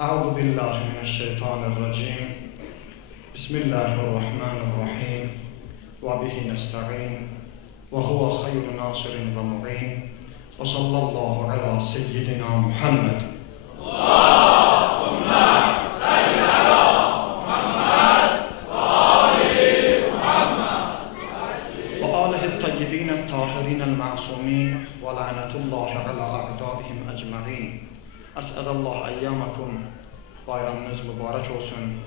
أعوذ بالله من الشيطان الرجيم بسم الله الرحمن الرحيم وبه نستعين وهو خير ناصر ومعين وصلى الله على سيدنا محمد اللهم صل على محمد وآل محمد وآله الطيبين الطاهرين المعصومين ولعنة الله على أعدائهم أجمعين. Əsədəllah əyyamakum, bayramınız mübarək olsun.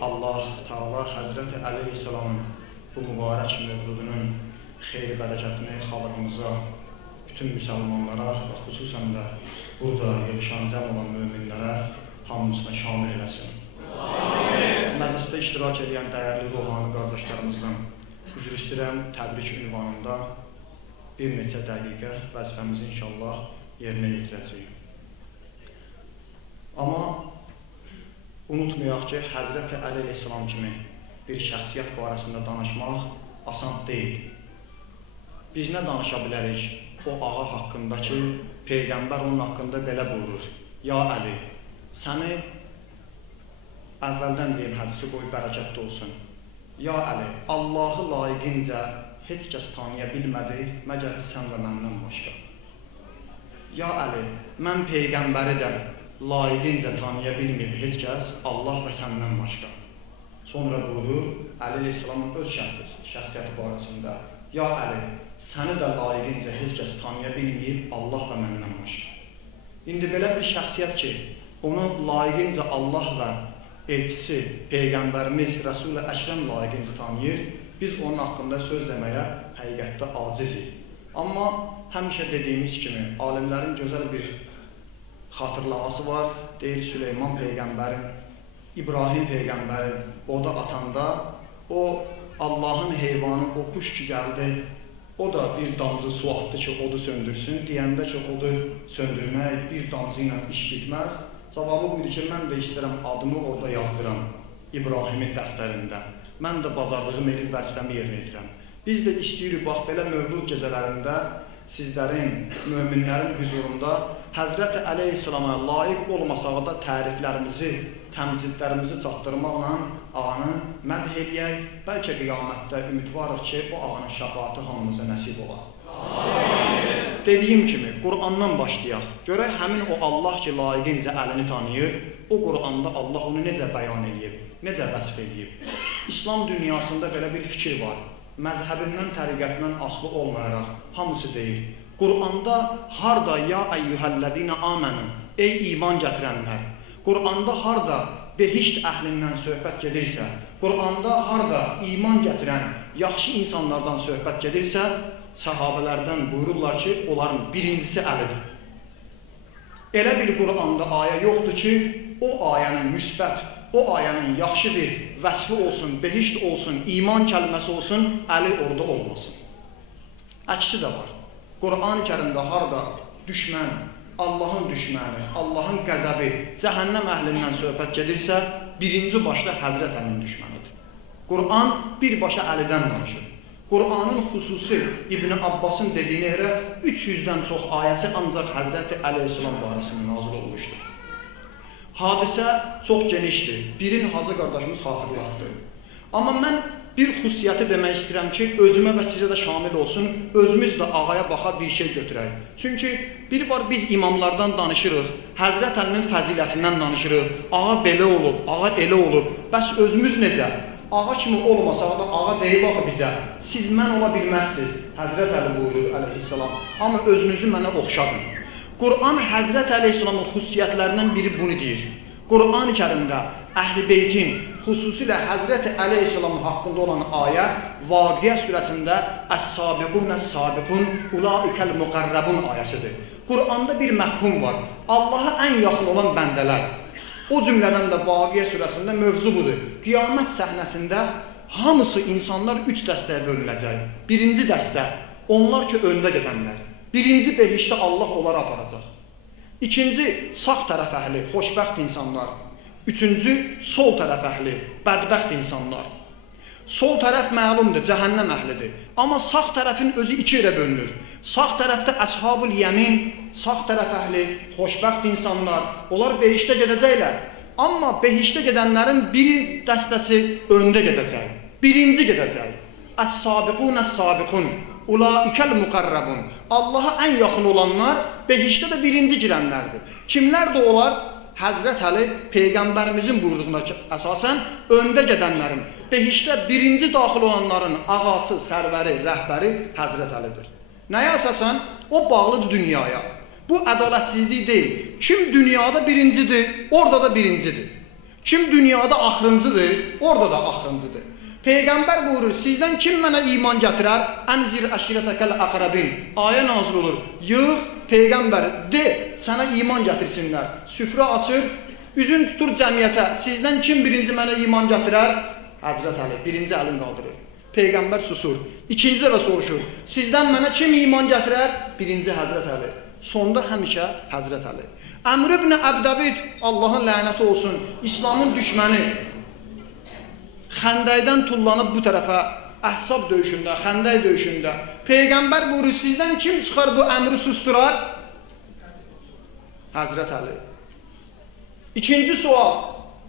Allah Teala Həzrəti Əli Aleyhisselamın bu mübarək mövludunun xeyri bərəkətini xalqımıza, bütün müsəlmanlara və xüsusən də burada yığışan cəm olan möminlərə hamısına şamil eləsin. Məclisdə iştirak edən dəyərli ruhani qardaşlarımızdan üzr istəyirəm, təbrik ünvanında bir neçə dəqiqə vəzifəmizi inşallah yerinə yetirəcəyik. Amma unutmayaq ki, Həzrəti Əli Aleyhisselam kimi bir şəxsiyyət barəsində danışmaq asan deyil. Biz nə danışa bilərik o ağa haqqında ki, Peyğəmbər onun haqqında belə buyurur: Ya Əli, səni əvvəldən deyim, hədisi qoy bərəkətli olsun. Ya Əli, Allahı layiqincə heç kəs tanıya bilmədi, məgər sən və məndən başqa. Ya Əli, mən Peyğəmbəri də layiqincə tanıya bilməyib heç kəs, Allah və səndən başqa. Sonra buyurur, Əli Aleyhisselamın öz şəxsiyyəti barəsində: Ya Əli, səni də layiqincə heç kəs tanıya bilməyib, Allah və məndən başqa. İndi belə bir şəxsiyyət ki, onu layiqincə Allah və elçisi, Peyğəmbərimiz Rəsul-i Əkrəm layiqincə tanıyır, biz onun haqqında söz deməyə həqiqətdə acizik. Amma həmişə dediyimiz kimi, alimlərin gözəl bir xatırlaması var. Deyir, Süleyman Peyğəmbərin, İbrahim Peyğəmbərin oda atanda, o Allahın heyvanı, o quş ki gəldi, o da bir damcı su atdı ki, odu söndürsün. Deyəndə ki, odu söndürmək bir damcı ilə iş bitməz. Cavabı buyur ki, mən də istəyirəm adımı orada yazdıram, İbrahimin dəftərində. Mən də bazarlığım edib vəzifəmi yerinə yetirəm. Biz də istəyirik, bax, belə mövlud gecələrində sizlərin, möminlərin hüzurunda Həzrəti Əli Aleyhisselama layiq olmasağı da təriflərimizi, təmsillərimizi çatdırmaqla ağanı mədh eləyək. Bəlkə qiyamətdə ümidvarıq ki, o ağanın şəfaatı hamımıza nəsib olar. Amin. Dediyim kimi, Qur'andan başlayaq. Görək, həmin o Allah ki, layiqincə əlini tanıyır, o Qur'anda Allah onu necə bəyan eləyib, necə vəsf eləyib. İslam dünyasında belə bir fikir var. Məzhəbindən, təriqətindən asılı olmayaraq, hamısı deyir. Qur'anda harda ya əyyuhəllədinə amənun, ey iman gətirənlər, Qur'anda harda behişt əhlindən söhbət gedirsə, Qur'anda harda iman gətirən yaxşı insanlardan söhbət gedirsə, səhabələrdən buyururlar ki, onların birincisi Əlidir. Elə bir Qur'anda ayə yoxdur ki, o ayənin müsbət, o ayənin yaxşı bir vəsfi olsun, behişt olsun, iman kəlməsi olsun, Əli orada olmasın. Əksi də var. Qur'an-ı Kərimdə harda düşmən, Allahın düşməni, Allahın qəzəbi, cəhənnəm əhlindən söhbət gedirsə, birinci başda Həzrət Əlinin düşmənidir. Qur'an birbaşa Əlidən danışır. Qur'anın xüsusi İbn Abbasın dediyinə görə 300-dən çox ayəsi ancaq Həzrəti Əli Aleyhisselam barəsində nazil olmuşdur. Hadisə çox genişdir. Birin Hacı qardaşımız xatırlatdı. Amma mən bir xüsusiyyəti demək istəyirəm ki, özümə və sizə də şamil olsun, özümüz də ağaya baxa bir şey götürək. Çünki bir var, biz imamlardan danışırıq, Həzrət Əlinin fəzilətindən danışırıq, ağa belə olub, ağa elə olub, bəs özümüz necə? Ağa kimi olmasaq da ağa deyib axı bizə, siz mən ola bilməzsiniz, Həzrət Əli buyurur əleyhissalam, amma özünüzü mənə oxşadın. Qur'an Həzrət Əleyhissalamın xüsusiyyətlərindən biri bunu deyir. Qur'an-ı Kərimdə Əhl-i Beytin, xüsusilə Həzrəti Əli Aleyhisselamın haqqında olan ayə Vaqiə surəsində Əs-Sabiqun, Ulaikəl Müqərrəbun ayəsidir. Qur'anda bir məfhum var. Allaha ən yaxın olan bəndələr. O cümlədən də Vaqiə surəsində mövzu budur. Qiyamət səhnəsində hamısı insanlar 3 dəstəyə bölünəcək. Birinci dəstə, onlar ki, öndə gedənlər. Birinci behişdə Allah onları aparacaq. İkinci, sağ tərəf əhli, xoşbəxt insanlar. Üçüncü, sol tərəf əhli, bədbəxt insanlar. Sol tərəf məlumdur, cəhənnəm əhlidir. Amma sağ tərəfin özü 2 yerə bölünür. Sağ tərəfdə Əshabul Yəmin, sağ tərəf əhli, xoşbəxt insanlar, onlar behiştə gedəcəklər. Amma behiştə gedənlərin biri dəstəsi öndə gedəcək. Birinci gedəcək. Əs-sabiqun, əs-sabiqun, ulaikəl muqarrabun. Allaha ən yaxın olanlar behiştə də birinci girənlərdir. Kimlərdir onlar? Həzrət Əli Peyğəmbərimizin buyurduğuna əsasən öndə gedənlərin, behiştə birinci daxil olanların ağası, sərvəri, rəhbəri Həzrət Əlidir. Nəyə əsasən? O bağlıdır dünyaya. Bu ədalətsizlik deyil. Kim dünyada birincidir, orada da birincidir. Kim dünyada axırıncıdır, orada da axırıncıdır. Peyğəmbər buyurur, sizdən kim mənə iman gətirər? Ənzir əşirətəkəl əqrəbin. Ayə nazil olur. Yığ, Peyğəmbər, de, sənə iman gətirsinlər. Süfrə açır, üzün tutur cəmiyyətə. Sizdən kim birinci mənə iman gətirər? Həzrət Əli, birinci əlini qaldırır. Peyğəmbər susur. İkinci dəfə soruşur. Sizdən mənə kim iman gətirər? Birinci Həzrət Əli. Sonda həmişə Həzrət Əli. Əmr ibn Əbdəvid, Allahın lənəti olsun, İslamın düşməni, Xəndəkdən tullanıb bu tərəfə, Əhsab döyüşündə, Xəndək döyüşündə. Peyğəmbər buyurur, sizdən kim çıxar bu əmri susturar? Həzrət Əli. İkinci sual,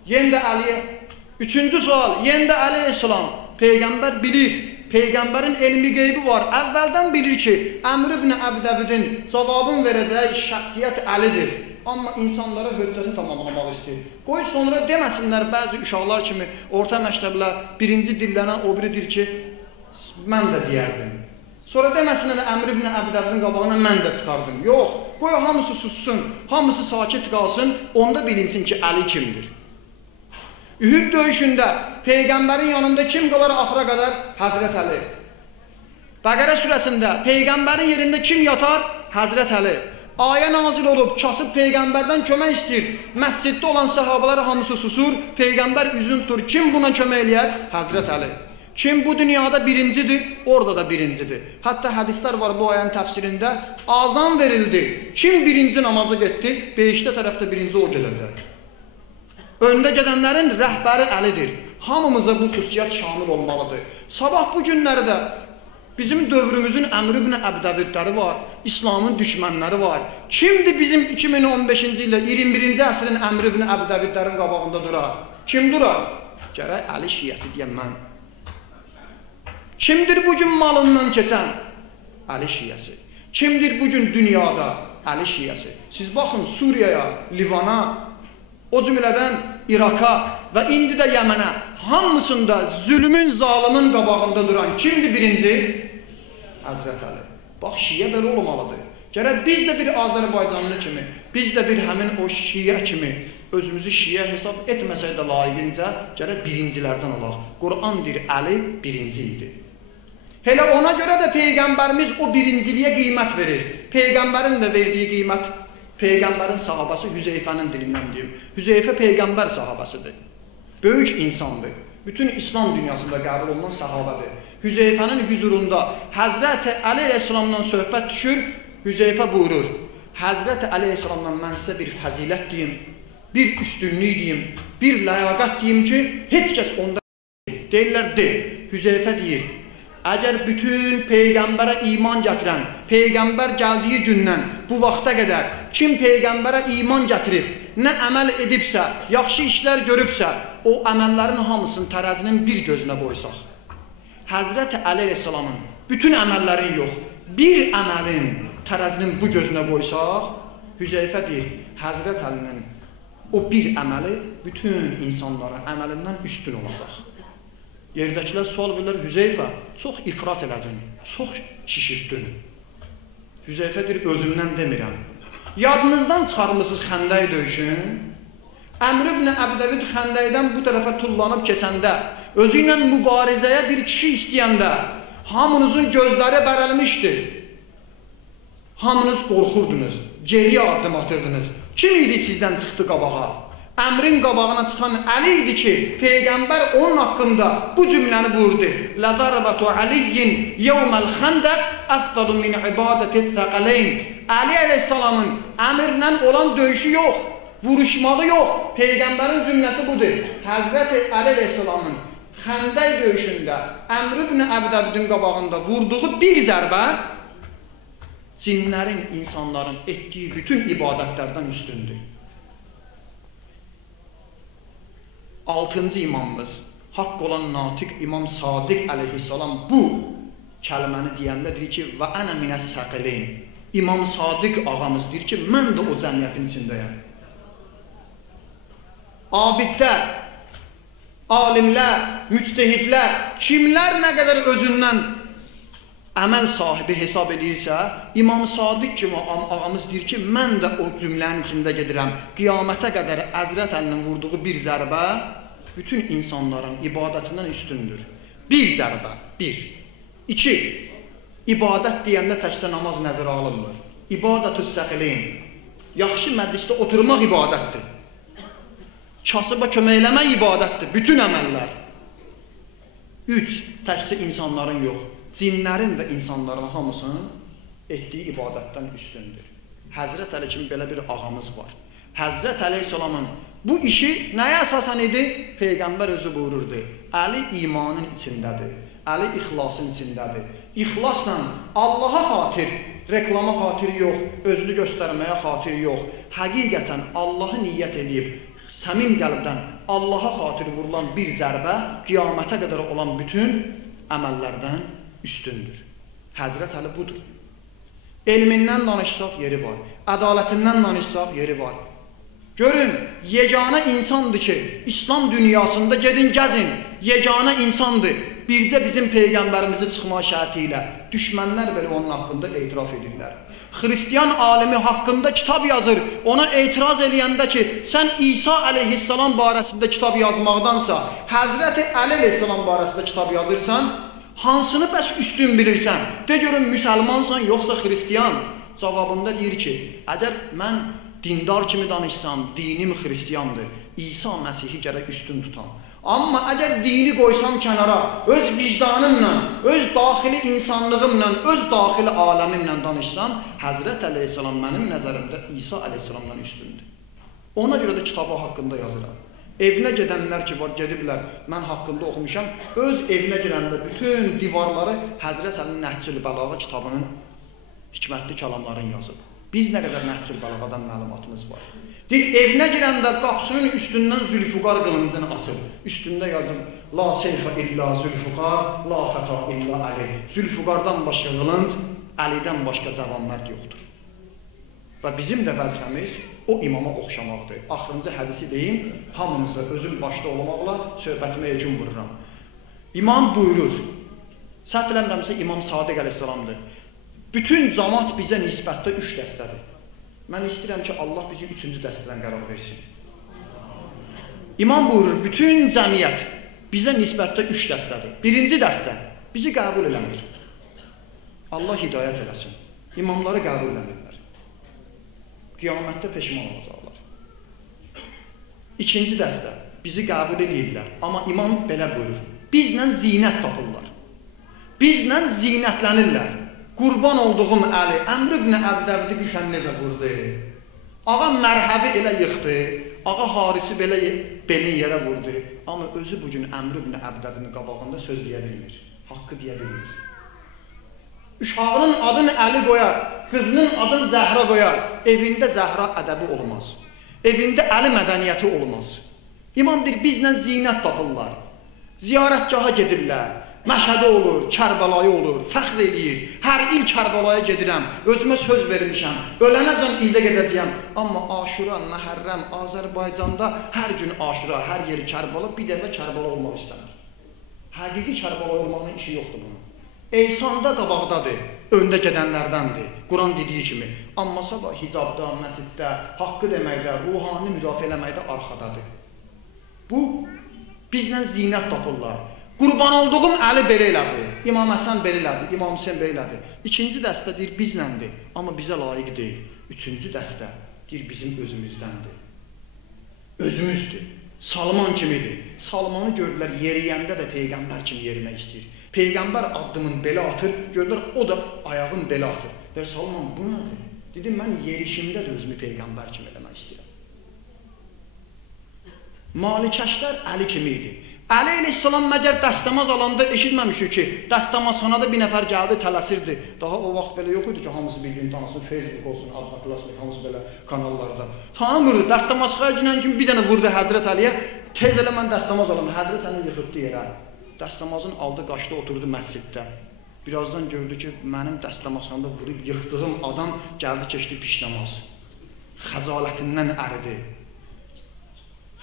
yenə də Əliyə. Üçüncü sual, yenə də Əli əleyhissalam. Peyğəmbər bilir, Peyğəmbərin elmi qeybi var. Əvvəldən bilir ki, Əmr ibn Əbdəvidin cavabın verəcəyi şəxsiyyət Əlidir. Amma insanlara hüccəti tamamlamaq istəyir. Qoy sonra deməsinlər bəzi uşaqlar kimi orta məktəblə birinci dillənən o biri deyir ki, mən də deyərdim. Sonra deməsinlər Əmr ibn Əbdəvidin qabağına mən də çıxardım. Yox, qoy hamısı sussun, hamısı sakit qalsın, onda bilinsin ki, Əli kimdir. Ühud döyüşündə Peyğəmbərin yanında kim qalar axıra qədər? Həzrət Əli. Bəqərə surəsində Peyğəmbərin yerində kim yatar? Həzrət Əli. Ayə nazil olub, kasıb Peyğəmbərdən kömək istəyir. Məsciddə olan səhabələr hamısı susur, Peyğəmbər üzün tutur. Kim buna kömək eləyər? Həzrət Əli. Kim bu dünyada birincidir, orada da birincidir. Hətta hədislər var bu ayənin təfsirində. Azan verildi. Kim birinci namazı getdi, behiştə tərəfdə birinci o gedəcək. Öndə gedənlərin rəhbəri Əlidir. Hamımıza bu xüsusiyyət şamil olmalıdır. Sabah bu günlərdə bizim dövrümüzün Əmr ibn Əbdəvidləri var, İslamın düşmənləri var. Kimdir bizim 2015-ci ildə 21-ci əsrin Əmr ibn Əbdəvidlərin qabağında durar? Kim durar? Gərək Əli şiəsi deyəm mən. Kimdir bugün malından keçən? Əli şiəsi. Kimdir bugün dünyada? Əli şiəsi. Siz baxın Suriyaya, Livana, o cümlədən İraka və indi də Yəmənə, hamısında zülmün, zalimin qabağında duran kimdir birinci? Həzrət Əli. Bax, şiə belə olmalıdır. Gərək biz də bir Azərbaycanlı kimi, biz də bir həmin o şiə kimi özümüzü şiə hesab etməsək də layiqincə, gərək birincilərdən olaq. Quran deyir, Əli birinci idi. Elə ona görə də Peyğəmbərimiz o birinciliyə qiymət verir. Peyğəmbərin də verdiyi qiymət, Peyğəmbərin sahabası Hüzeyfənin dilindən deyim. Hüzeyfə Peyğəmbər sahabasıdır. Böyük insandır. Bütün İslam dünyasında qəbul olunan sahabədir. Hüzeyfənin hüzurunda Həzrəti Əli əleyhissalamdan söhbət düşür. Hüzeyfə buyurur, Həzrəti Əli əleyhissalamdan mən sizə bir fəzilət deyim, bir üstünlük deyim, bir ləyaqət deyim ki, heç kəs onda deyirlər, de. Hüzeyfə deyir, əgər bütün Peyğəmbərə iman gətirən, Peyğəmbər gəldiyi gündən bu vaxta qədər kim Peyğəmbərə iman gətirib, nə əməl edibsə, yaxşı işlər görübsə, o əməllərin hamısını tərəzinin bir gözünə qoysaq. Həzrəti Əli əleyhissalamın bütün əməllərin yox, bir əməlin tərəzinin bu gözünə qoysaq, Hüzeyfə deyir, Həzrət Əlinin o bir əməli bütün insanların əməlindən üstün olacaq. Yerdəkilər sual verirlər, Hüzeyfə, çox ifrat elədin, çox şişirtdin. Hüzeyfə deyir, özümdən demirəm. Yadınızdan çıxarmısınız Xəndək döyüşün? Əmr ibn Əbdəvid Xəndəkdən bu tərəfə tullanıb keçəndə, özü ilə mübarizəyə bir kişi istəyəndə, hamınızın gözləri bərəlmişdir. Hamınız qorxurdunuz, geriyə addım atırdınız. Kim idi sizdən çıxdı qabağa? Əmrin qabağına çıxan Əli idi ki, Peyğəmbər onun haqqında bu cümləni buyurdu. Ləzarbatu Aliyyin yevməl xəndəq əfdalu min ibadəti thəqələyn. Əli əleyhissalamın əmrlə olan döyüşü yox, vuruşmağı yox. Peyğəmbərin cümləsi budur. Həzrəti Əli əleyhissalamın Xəndək döyüşündə Əmr ibn Əbdəvidin qabağında vurduğu bir zərbə cinlərin, insanların etdiyi bütün ibadətlərdən üstündür. 6-cı imamımız, haqq olan natiq İmam Sadiq əleyhissalam bu kəlməni deyəndə deyir ki, və ənə minəs-səqilin. İmam Sadiq ağamız deyir ki, mən də o cəmiyyətin içindəyəm. Abidlər, alimlər, müctehidlər, kimlər nə qədər özündən əməl sahibi hesab edirsə, İmam Sadiq kimi ağamız deyir ki, mən də o cümlənin içində gedirəm. Qiyamətə qədər Həzrət Əlinin vurduğu bir zərbə bütün insanların ibadətindən üstündür. Bir zərbə, bir. 2. İbadət deyəndə təkcə namaz nəzərə alınmır. İbadətüs-səqilin. Yaxşı məclisdə oturmaq ibadətdir. Kasıba kömək eləmək ibadətdir. Bütün əməllər. 3. Təkcə insanların yox, cinlərin və insanların hamısının etdiyi ibadətdən üstündür. Həzrət Əli kimi belə bir ağamız var. Həzrət Əleyhisselamın bu işi nəyə əsasən idi? Peyğəmbər özü buyururdu. Əli imanın içindədir. Əli ixlasın içindədir. İxlasla Allaha xatir, reklama xatir yox, özünü göstərməyə xatir yox. Həqiqətən Allahı niyyət edib, səmim qəlbdən Allaha xatir vurulan bir zərbə qiyamətə qədər olan bütün əməllərdən üstündür. Həzrət Əli budur. Elmindən danışsaq yeri var. Ədalətindən danışsaq yeri var. Görün, yeganə insandır ki, İslam dünyasında gedin gəzin, yeganə insandır. Bircə bizim Peyğəmbərimizi çıxma şərti ilə düşmənlər belə onun haqqında etiraf edirlər. Xristiyan alimi haqqında kitab yazır, ona etiraz eləyəndə ki, sən İsa əleyhissalam barəsində kitab yazmaqdansa, Həzrəti Əli əleyhissalam barəsində kitab yazırsan, hansını bəs üstün bilirsən? De görün, müsəlmansan yoxsa xristiyan? Cavabında deyir ki, əgər mən dindar kimi danışsam, dinim xristiyandır, İsa Məsihi gərək üstün tutam. Amma əgər dini qoysam kənara, öz vicdanımla, öz daxili insanlığımla, öz daxili aləmimlə danışsam, Həzrət Əleyhisselam mənim nəzərimdə İsa Əleyhisselamdan üstündür. Ona görə də kitabı haqqında yazıram. Evinə gedənlər ki var, gediblər, mən haqqında oxumuşam, öz evinə girəndə bütün divarları Həzrət Əlinin Nəhcül Bəlağə kitabının hikmətli kəlamlarını yazıb. Biz nə qədər Nəhcül Bəlağədən məlumatımız var. Deyir, evinə girəndə qapısının üstündən Zülfüqar qılıncını açıb, üstündə yazıb, La seyfə illa Zülfüqar, la fəta illa Əli. Zülfüqardan başqa qılınc, Əlidən başqa cavanmərd yoxdur. Və bizim də vəzifəmiz o imama oxşamaqdır. Axırıncı hədisi deyim, hamımıza özüm başda olmaqla söhbətimə hecum vururam. İmam buyurur, səhv eləmirəmsə İmam Sadiq əleyhissalamdır. Bütün cəmaət bizə nisbətdə 3 dəstədir. Mən istəyirəm ki, Allah bizi 3-cü dəstədən qərar versin. İmam buyurur, bütün cəmiyyət bizə nisbətdə 3 dəstədir. Birinci dəstə bizi qəbul eləmir. Allah hidayət eləsin. İmamları qəbul eləmirlər. Qiyamətdə peşman olacaqlar. İkinci dəstə bizi qəbul edirlər. Amma imam belə buyurur. Bizlə zinət tapırlar. Bizlə zinətlənirlər. Qurban olduğum Əli, Əmr ibn Əbdəvdi bilsən necə vurdu? Ağa mərhəbi elə yıxdı, ağa harisi belə belin yerə vurdu. Amma özü bugün Əmr ibn Əbdəvdinin qabağında söz deyə bilmir, haqqı deyə bilmir. Uşağının adını Əli qoyar, qızının adını Zəhra qoyar, evində Zəhra ədəbi olmaz, evində Əli mədəniyyəti olmaz. İmam deyir, bizlə zinət tapırlar, ziyarətgaha gedirlər. Məşədə olur, Kərbəlaya olur, fəxr eləyir. Hər il Kərbəlaya gedirəm, özümə söz vermişəm, ölənəcən ildə gedəcəyəm. Amma Aşura, Məhərrəm, Azərbaycanda hər gün Aşura, hər yeri Kərbəla, bir dəfə Kərbəla olmaq istəmir. Həqiqi Kərbəla olmağının işi yoxdur bunun. Eysanda qabaqdadır, öndə gedənlərdəndir, Quran dediyi kimi. Amma sabah hicabda, məsciddə, haqqı deməkdə, ruhani müdafiə eləməkdə arxadadır. Bu, bizlə zinət tapırlar. Qurban olduğum Əli belə elədi, İmam Həsən belə elədi, İmam Hüseyin belə elədi. İkinci dəstə deyir, bizləndir, amma bizə layiq deyil. Üçüncü dəstə deyir, bizim özümüzdəndir. Özümüzdür, Salman kimidir. Salmanı gördülər, yeriyəndə də Peyğəmbər kimi yerimək istəyir. Peyğəmbər addımın belə atır, gördülər, o da ayağın belə atır. Der, Salman, bu nədir? Dedim, mən yerişimdə də özümü Peyğəmbər kimi eləmək istəyirəm. Malikəşlər Əli kimi idi. Əli əleyhissalam məgər dəstəmaz alanda eşitməmişik ki, dəstəmazxanada bir nəfər gəldi, tələsirdi. Daha o vaxt belə yox idi ki, hamısı birbirini tanısın, Facebook olsun, Adnaklaslik, hamısı belə kanallarda. Tanımırdı, dəstəmazxanaya girən kimi bir dənə vurdu Həzrət Əliyə, tez elə mən dəstəmaz alam, Həzrət Əli yıxıbdı yerə. Dəstəmazın aldı, qaçdı, oturdu məsciddə. Birazdan gördü ki, mənim dəstəmazxanada vurub yıxdığım adam gəldi, keçdi pişnamaz. Xəcalətindən əridi.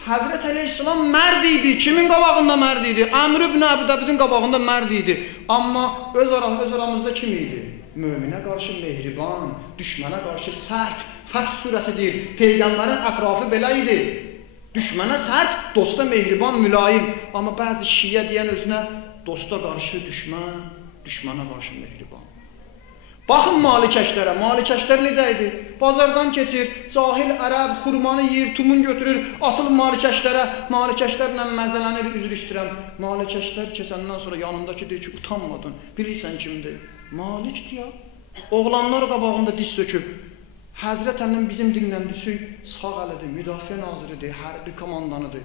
Həzrət Əleyhisselam mərd idi. Kimin qabağında mərd idi? Əmr ibn Əbdəbidin qabağında mərd idi. Amma öz aramızda kim idi? Möminə qarşı mehriban, düşmənə qarşı sərt. Fəth surəsi deyir, Peyğəmbərin ətrafı belə idi. Düşmənə sərt, dosta mehriban, mülayim. Amma bəzi şiyə deyən özünə dosta qarşı düşmən, düşmənə qarşı mehriban. Baxın malikəşlərə, malikəşlər necə idi? Bazardan keçir, cahil ərəb, xurmanı yiyir, tumun götürür, atılır malikəşlərə, malikəşlərlə məzələnir, üzr istəyirəm. Malikəşlər keçəndən sonra yanındakı deyir ki, utanmadın, bilirsən kimdir? Malikdir ya. Oğlanlar qabağında diz söküb. Həzrət Əlinin bizim dillə düşük, sağ əlidir, müdafiə naziridir, hərbi komandanıdır.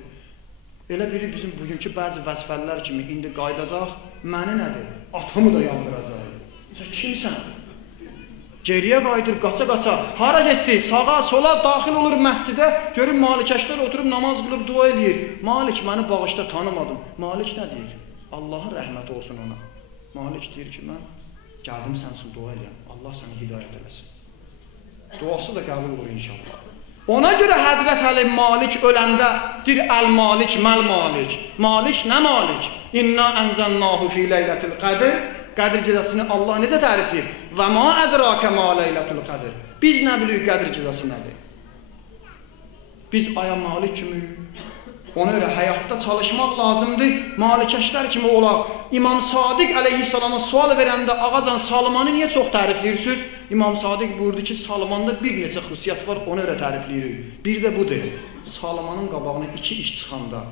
Elə biri bizim bugünkü bəzi vəzifələr kimi indi qaydacaq, məni nədir? Atamı da yandıracaq. Kimsən? Geriyə qayıdır, qaça-qaça, hara getdi, sağa, sola, daxil olur məscidə, görür malikəşlər oturub namaz qılıb dua eləyir. Malik məni bağışda tanımadım. Malik nə deyir? Allahın rəhməti olsun ona. Malik deyir ki, mən gəldim sən üçün dua eləyəm. Allah səni hidayət eləsin. Duası da qəbul olur inşallah. Ona görə Həzrət Əli Malik öləndə deyir, Əl-Malik, Məl-Malik. Malik nə Malik? İnna ənzəlnahu fi leylətil qədr. Qədir gecəsini Allah necə tərifləyir? Və ma ədrakə ma leylətul qədr. Biz nə bilirik qədir gecəsi nədir? Biz aya Malik kimi, ona görə həyatda çalışmaq lazımdır. Malikəşlər kimi olaq. İmam Sadiq əleyhissalama sual verəndə ağacan Salmanı niyə çox tərifləyirsiniz? İmam Sadiq buyurdu ki, Salmanda bir neçə xüsusiyyət var, ona görə tərifləyirik. Bir də budur, Salmanın qabağına iki iş çıxanda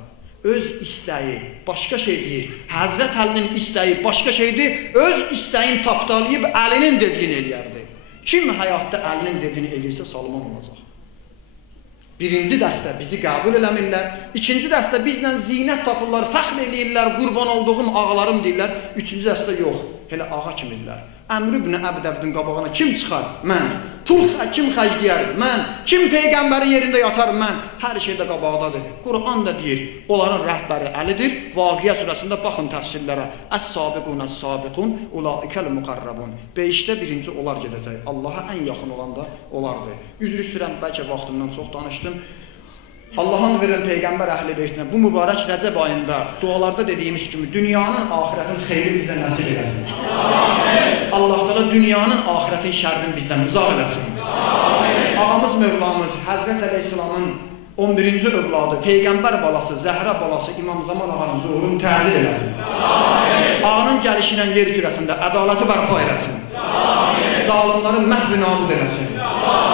öz istəyi başqa şey deyir. Həzrət Əlinin istəyi başqa şeydir. Öz istəyin tapdalayıb Əlinin dediyini eləyərdi. Kim həyatda Əlinin dediyini eləyirsə Salman olacaq. Birinci dəstə bizi qəbul eləmirlər. İkinci dəstə bizlə zinət tapırlar, fəxr eləyirlər, qurban olduğum ağalarım deyirlər. Üçüncü dəstə yox, elə ağa kimidirlər. Əmr ibn Əbdəbidin qabağına kim çıxar? Mən. Pul kim xərcləyər? Mən. Kim Peyğəmbərin yerində yatar? Mən. Hər şeydə qabaqdadır. Quran da deyir, onların rəhbəri Əlidir. Vaqiə surəsində baxın təfsirlərə. Əs-sabiqun, əs-sabiqun, ulaikəl müqarrabun. Beşdə birinci onlar gedəcək. Allaha ən yaxın olan da onlardır. Üzr istəyirəm, bəlkə vaxtımdan çox danışdım. Allah'ın veren Peygamber əhl-i beytinə bu mübarək Rəcəb ayında dualarda dediyimiz kimi dünyanın ahirətin xeyri bizə nəsib eləsin. Amin. Allah Teala dünyanın ahirətin şərrini bizdən uzaq eləsin. Amin. Ağamız Mövlamız Həzrət Əleyhisselamın 11-ci övladı, Peygamber balası, Zəhra balası İmam Zaman ağanın zuhurunu təzir eləsin. Amin. Ağanın gəlişi ilə yer kürəsində ədaləti bərpa eləsin. Amin. Zalimləri məhv nabud eləsin. Amin.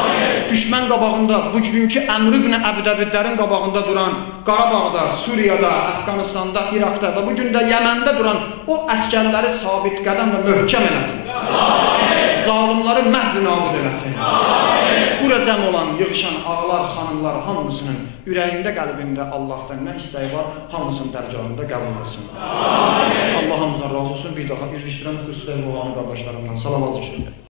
Düşmən qabağında, bugünkü Əmr ibn Əbdəvidlərin qabağında duran, Qarabağda, Suriyada, Əfqanistanda, İraqda və bugün də Yəməndə duran o əskərləri sabit qədəm və möhkəm eləsin. Amin. Zalimləri məhv nabud eləsin. Amin. Bura cəm olan, yığışan ağalar, xanımlar hamısının ürəyində, qəlbində Allah'tan nə istəyi var, hamısının dərgahında qəbul etsin. Amin. Allah hamımızdan razı olsun. Bir daha üzr istəyirəm, xüsusilə Ruhani qardaşlarımdan salavat zikr edir.